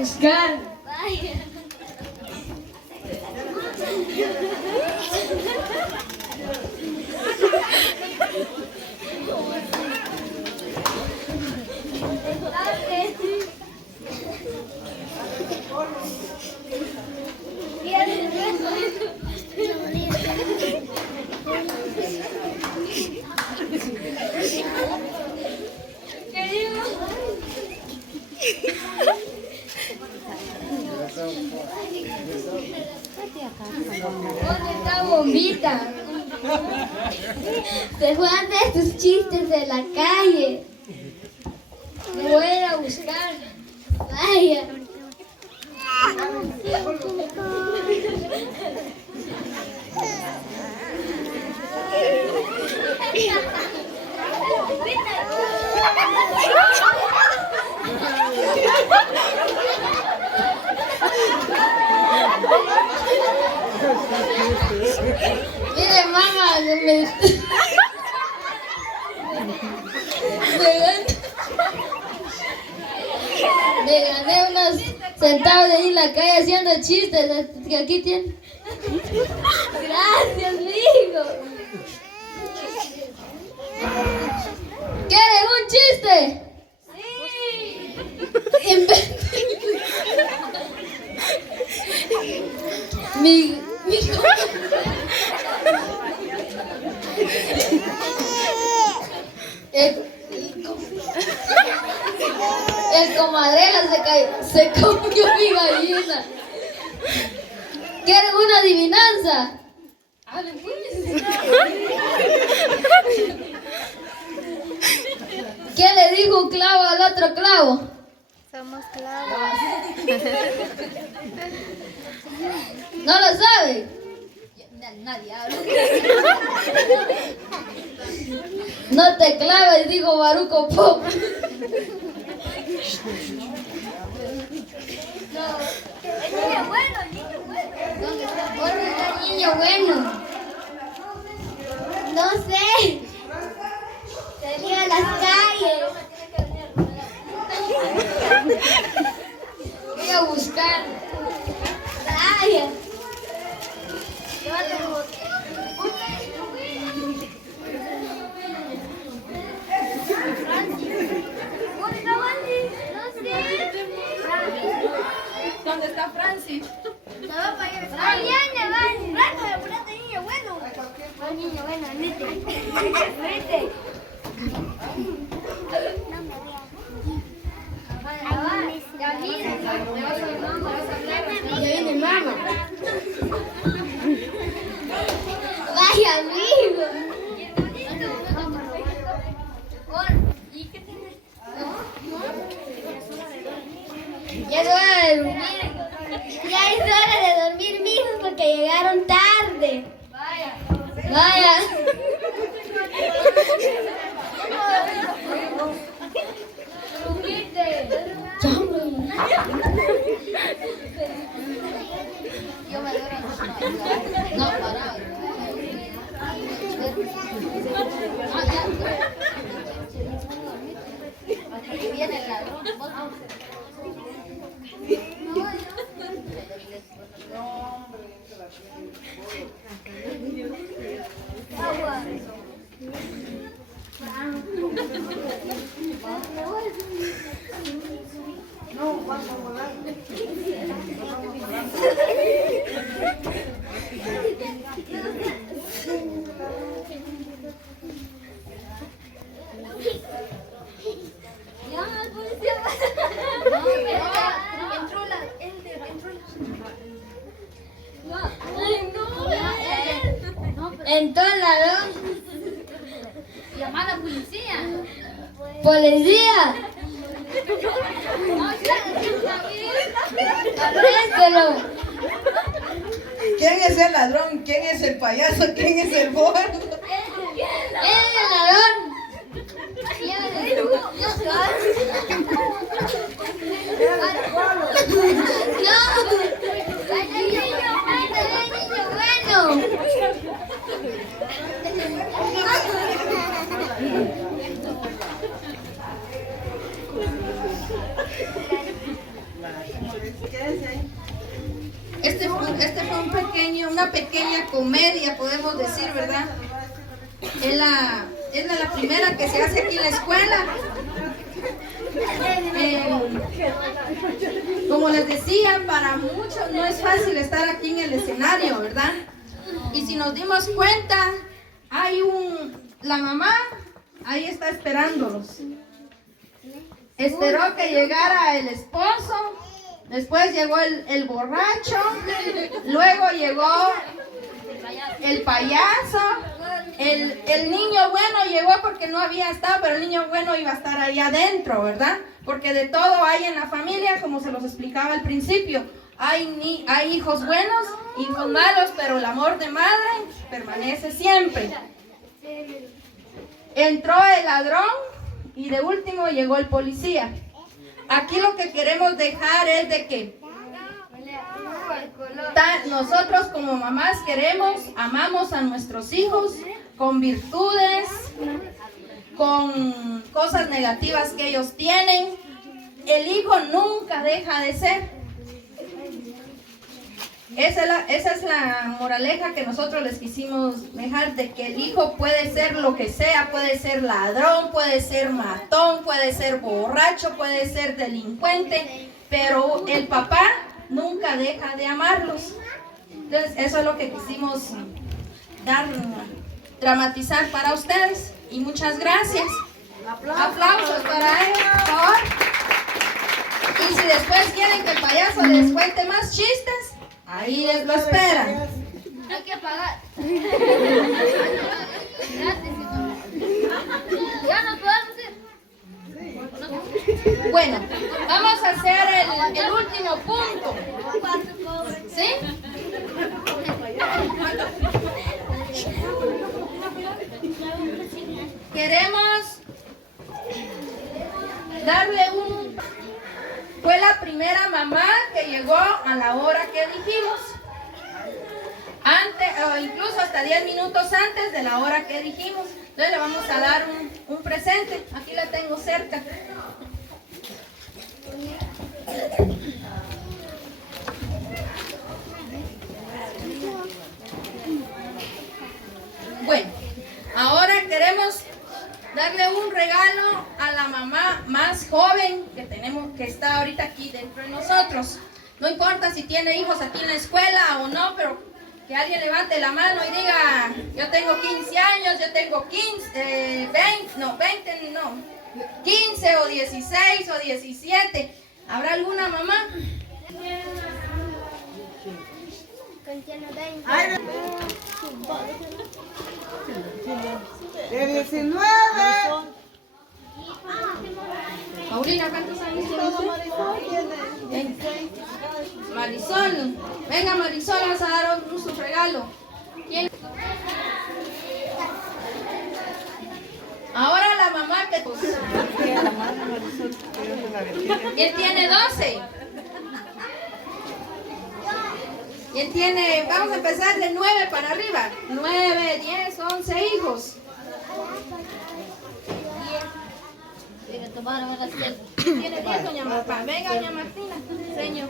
buscar. Vaya. ¿Dónde está Bombita? Se fue a hacer sus chistes de la calle. Me voy a ir a buscar. Vaya. Mire, mamá, me gané unos centavos ahí en la calle haciendo chistes. Que aquí tiene. Gracias, hijo. ¿Quieren un chiste? Sí. Mi el comadrela se comió mi gallina. ¿Quieren una adivinanza? Hable, pues. ¿Qué le dijo un clavo al otro clavo? Somos clavos. ¿No lo sabe? Nadie habla. No te claves, dijo Baruco Pop. El niño bueno, el niño bueno. ¿Dónde está el niño bueno? No sé. Salí a las calles. Voy a buscar. Vaya. ¿Dónde está Francis? Mañana, vaya. Apúrate, niño bueno. Niño bueno, vete. Ya viene mamá. Vaya, amigo. Ya es hora de dormir. Ya es hora de dormir, mijos, porque llegaron tarde. Vaya. No, parado. Hasta que viene el ladrón. Entró el ladrón. Llama a la policía. ¡Policía! ¡Arréstelo! ¿Quién es el ladrón? ¿Quién es el payaso? ¿Quién es el gordo? ¡Es el ladrón! una pequeña comedia, podemos decir, ¿verdad? Es la primera que se hace aquí en la escuela. Como les decía, para muchos no es fácil estar aquí en el escenario, ¿verdad? Y si nos dimos cuenta, la mamá ahí está esperándolos. Esperó que llegara el esposo, después llegó el borracho, luego llegó el payaso, el niño bueno llegó porque no había estado, pero el niño bueno iba a estar ahí adentro, ¿verdad? Porque de todo hay en la familia, como se los explicaba al principio. Hay hijos buenos, hijos malos, pero el amor de madre permanece siempre. Entró el ladrón y de último llegó el policía. Aquí lo que queremos dejar es de que nosotros como mamás amamos a nuestros hijos con virtudes, con cosas negativas que ellos tienen. El hijo nunca deja de ser. Esa es la moraleja que nosotros les quisimos dejar, de que el hijo puede ser lo que sea, puede ser ladrón, puede ser matón, puede ser borracho, puede ser delincuente, pero el papá nunca deja de amarlos. Entonces eso es lo que quisimos dramatizar para ustedes, y muchas gracias. Aplausos para ellos, por favor. Y si después quieren que el payaso les cuente más chistes, ahí les lo esperan. Hay que pagar. Ya nos podemos ir. Bueno, vamos a hacer el último punto. ¿Sí? Queremos darle fue la primera mamá que llegó a la hora que dijimos. Antes, o incluso hasta 10 minutos antes de la hora que dijimos. Entonces le vamos a dar un presente. Aquí la tengo cerca. Bueno, ahora queremos darle un regalo a la mamá más joven que tenemos, que está ahorita aquí dentro de nosotros. No importa si tiene hijos aquí en la escuela o no, pero que alguien levante la mano y diga: yo tengo 15 años, yo tengo 15 o 16 o 17. ¿Habrá alguna mamá? Contiene 20. De 19. Paulina, ¿cuántos años tiene usted? 20. Marisol, venga Marisol, vamos a dar su regalo. ¿Quién? Ahora la mamá que... ¿Quién tiene 12? ¿Quién tiene? Vamos a empezar de 9 para arriba. 9, 10, 11 hijos. Tiene 10, doña Marta. Venga, doña Martina. Señor.